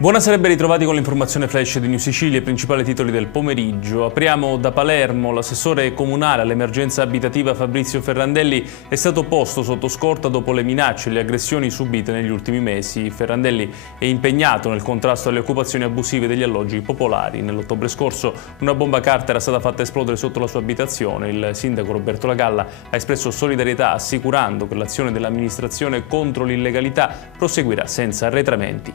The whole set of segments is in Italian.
Buonasera e ben ritrovati con l'informazione flash di New Sicilia, i principali titoli del pomeriggio. Apriamo da Palermo. L'assessore comunale all'emergenza abitativa Fabrizio Ferrandelli è stato posto sotto scorta dopo le minacce e le aggressioni subite negli ultimi mesi. Ferrandelli è impegnato nel contrasto alle occupazioni abusive degli alloggi popolari. Nell'ottobre scorso una bomba carta era stata fatta esplodere sotto la sua abitazione. Il sindaco Roberto Lagalla ha espresso solidarietà assicurando che l'azione dell'amministrazione contro l'illegalità proseguirà senza arretramenti.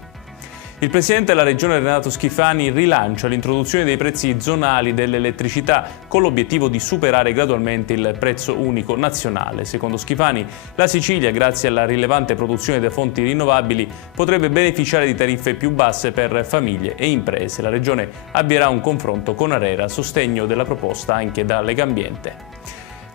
Il presidente della regione Renato Schifani rilancia l'introduzione dei prezzi zonali dell'elettricità con l'obiettivo di superare gradualmente il prezzo unico nazionale. Secondo Schifani, la Sicilia, grazie alla rilevante produzione da fonti rinnovabili, potrebbe beneficiare di tariffe più basse per famiglie e imprese. La regione avvierà un confronto con ARERA a sostegno della proposta anche da Legambiente.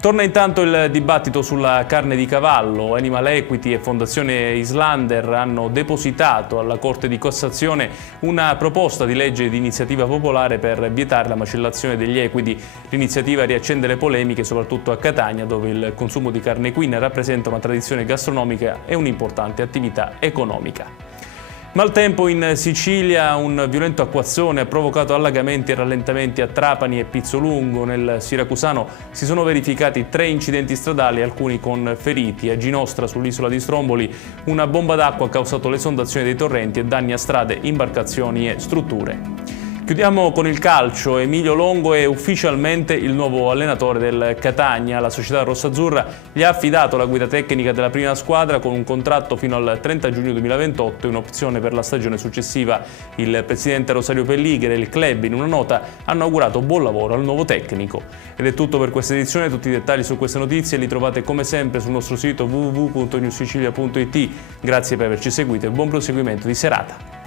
Torna intanto il dibattito sulla carne di cavallo. Animal Equity e Fondazione Islander hanno depositato alla Corte di Cassazione una proposta di legge di iniziativa popolare per vietare la macellazione degli equidi. L'iniziativa riaccende le polemiche soprattutto a Catania, dove il consumo di carne equina rappresenta una tradizione gastronomica e un'importante attività economica. Maltempo in Sicilia, un violento acquazzone ha provocato allagamenti e rallentamenti a Trapani e Pizzolungo. Nel siracusano si sono verificati 3 incidenti stradali, alcuni con feriti. A Ginostra, sull'isola di Stromboli, una bomba d'acqua ha causato l'esondazione dei torrenti e danni a strade, imbarcazioni e strutture. Chiudiamo con il calcio. Emilio Longo è ufficialmente il nuovo allenatore del Catania. La società rossazzurra gli ha affidato la guida tecnica della prima squadra con un contratto fino al 30 giugno 2028 e un'opzione per la stagione successiva. Il presidente Rosario Pellighere e il club in una nota hanno augurato buon lavoro al nuovo tecnico. Ed è tutto per questa edizione. Tutti i dettagli su queste notizie li trovate come sempre sul nostro sito www.newsicilia.it. Grazie per averci seguito e buon proseguimento di serata.